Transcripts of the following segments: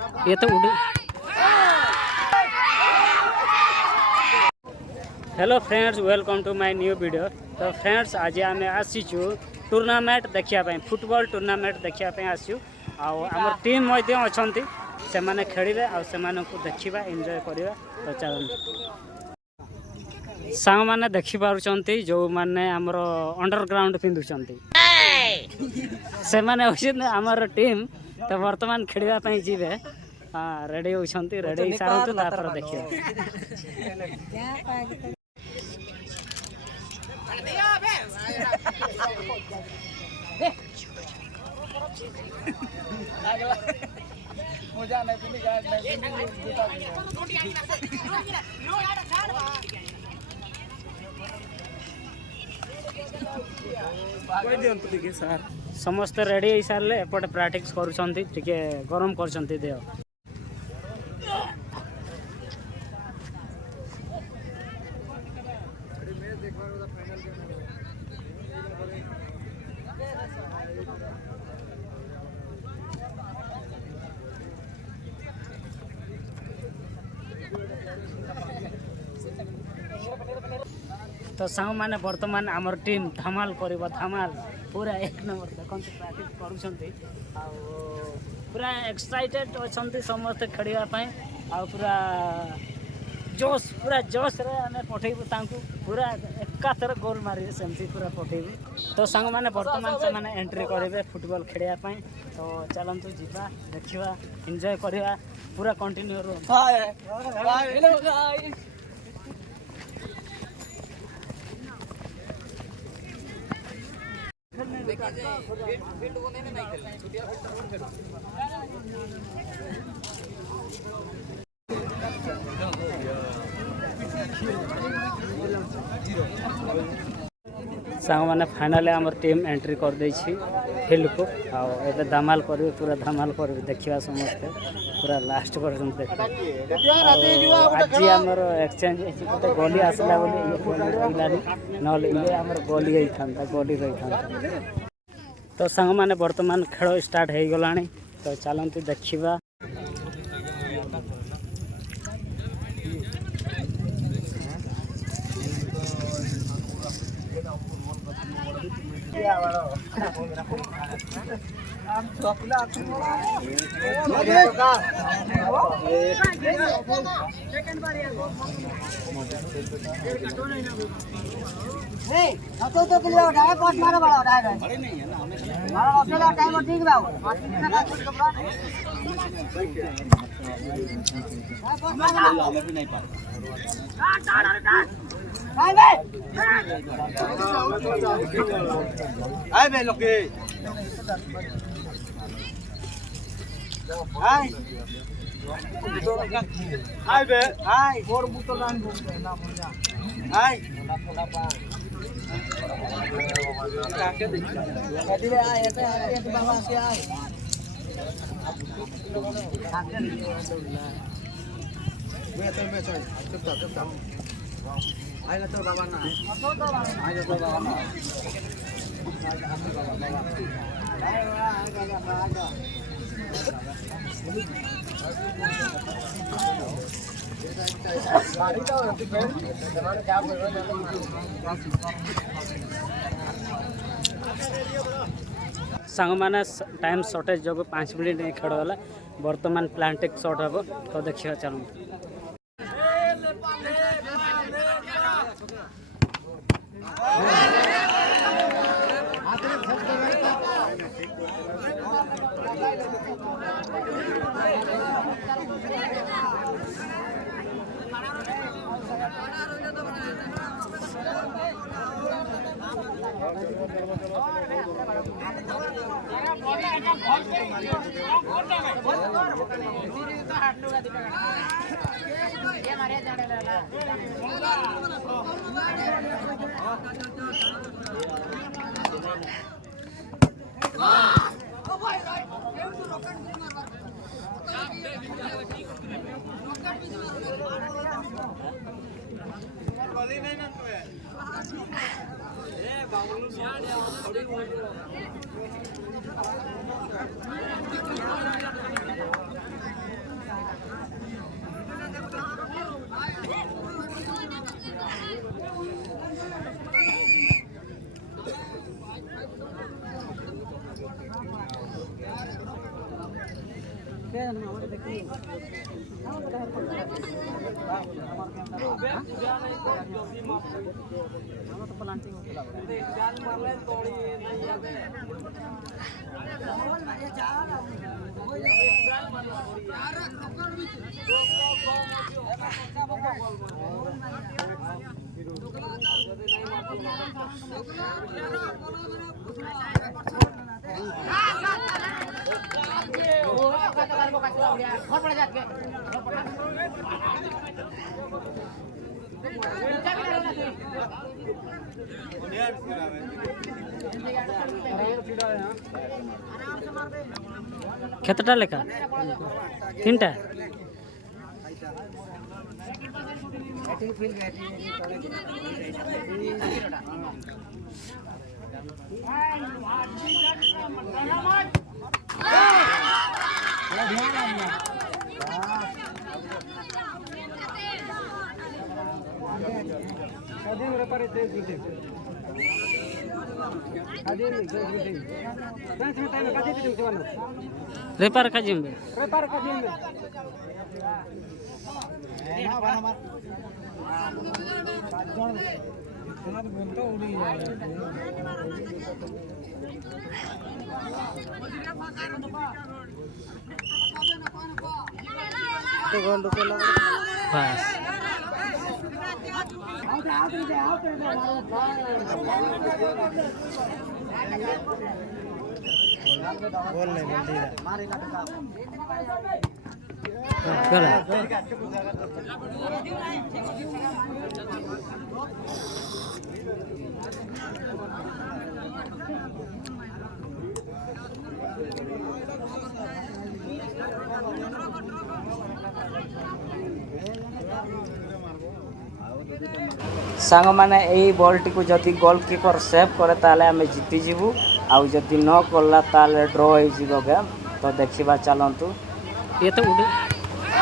ये तो उड़। Hello friends, welcome to my new video. तो फ्रेंड्स आज आम आसीचु टूर्नामेंट देखा फुटबॉल टूर्नामेंट देखा आसू आम टीम अच्छा से माने खेलिए आ देखा एंजॉय करवा। तो चल सांग मैंने देखिपुं जो मैंने आमर अंडरग्राउंड पिंधुंट से माने आमर टीम तो बर्तमान खेलवाई जी। हाँ रेडी होती रेडी सारू देखिए। समस्त रेडी हो सारे एपटे प्रैक्टिस कर गरम कर देह। तो सांग मैंने बर्तमान आमर टीम धमाल कर धमाल पूरा एक नंबर देखते प्रैक्टिस कर पूरा एक्साइटेड अच्छा समस्त खेलवाई पूरा जोश रे आम पठेबू पूरा एकाथर गोल मारे सेमती पूरा पठेबू। तो सांग मैंने बर्तमान से मैंने एंट्री करेंगे फुटबॉल खेलवाई। तो चलतु जा देखा एंजॉय करवा पूरा कंटिन्यू। सांग मैंने फाइनल आमर टीम एंट्री कर दे फील्ड को आए धमाल कर पूरा धमाल कर देखा समस्ते पूरा लास्ट कर आज आमर एक्सचेंज गोटे गोली आसला ना ये आमर गोली होता गोली रही था। तो सांग मैंने बर्तमान खेल स्टार्ट हो गला। तो चलते देखा। सांग मैंने टाइम शॉर्टेज जो 5 मिनट नहीं खेल बर्तमान प्लांटिक शॉट हम। तो देखिए चलो केतटा लेखा 3टा रेपार का जिम्बे बस सांग माने यही बॉल टी को जदि गोलकीपर सेव करे ताले आमे जीती जीवु आउ जदि न करला ताले ड्रॉ हो जीवो गेम तो देखिबा चलंतु ये तो उडे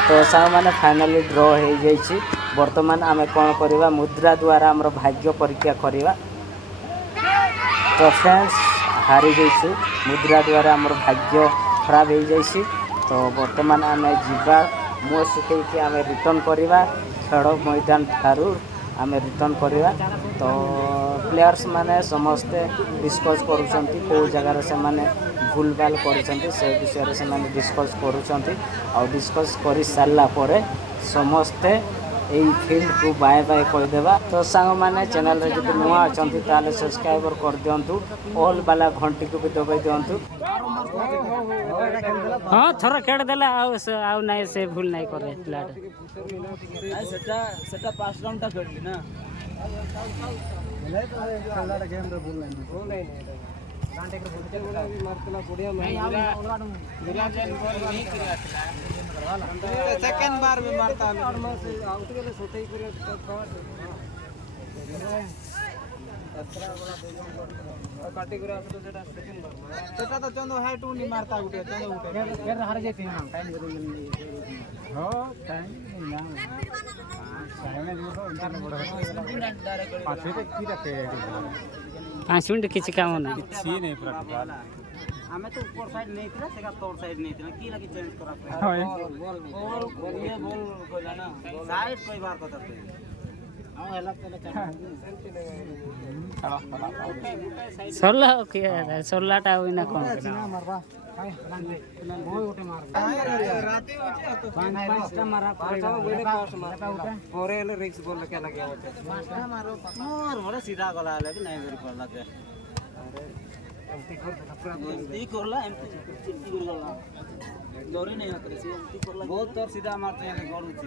तो सांग माने फाइनली ड्रॉ हो जाईछि वर्तमान आमे कोन करबा मुद्रा द्वारा हमर भाग्य परीक्षा करबा तो फ्रेंड्स हारी जाईछु मुद्रा द्वारा हमर भाग्य खराब हो जाईछि तो वर्तमान आमे जीवा मो सिखै कि आमे रिटर्न करबा खेल मैदान ठारू आमे रिटर्न करवा तो प्लेयर्स माने समस्ते डिस्कस करूछंती को जगह से माने भूल भाल करूछंती से विषय से माने डिस्कस करूछंती और डिस्कस करि सारला परे समस्ते एई फील्ड को बाय बाय कर देबा तो सांग माने चैनल रे जदि नुआ अछंती ताले सब्सक्राइबर कर दियंतु ऑल वाला घंटी को भी दबाई दियंतु हां थोड़ा केड़ देला आउ नाही से भूल नाही करे प्लेयर सेटा 5 राउंड ता खेलली ना खेलाडा गेम रे भूल नाही कांटे के बोलते बोला भी मारतला बढ़िया मेरा जन बॉल नहीं किया सेकंड बार भी मारता नॉर्मल से आउट के लिए सोते ही करे तो कवर काटी गुरा तो जेटा सेकंड बार सेटा तो चंदो है टू नहीं मारता उठे चंदो उठे फिर हार जाती है टाइम दे हो टाइम ना टाइम में जो तो इंटर बड़ा पाछे पे की रखे 5 मिनट किछि काम ना छी नहीं प्रतिपाल हमें तो ऊपर साइड नहीं थी सेका तोड़ साइड नहीं थी की लगी चेंज करा बॉल ये बॉल कोला ना साइड कोई बार करता थे हां हेला पहले सरला ओके सरलाटा होइना कोन ना मारबा हाय बोय उठे मार राती होची तो 5टा मारा पांचटा बोले पास मारता उठे पोरेले रिक्स बोल के लगे होते 5टा मारो मोर मोरे सीधा गला ले कि नहीं मेरी पड़ला के अरे एमती करला एमती करला दौरी नहीं करे से एमती करला बहुत तो सीधा मारते हैं गोल उठी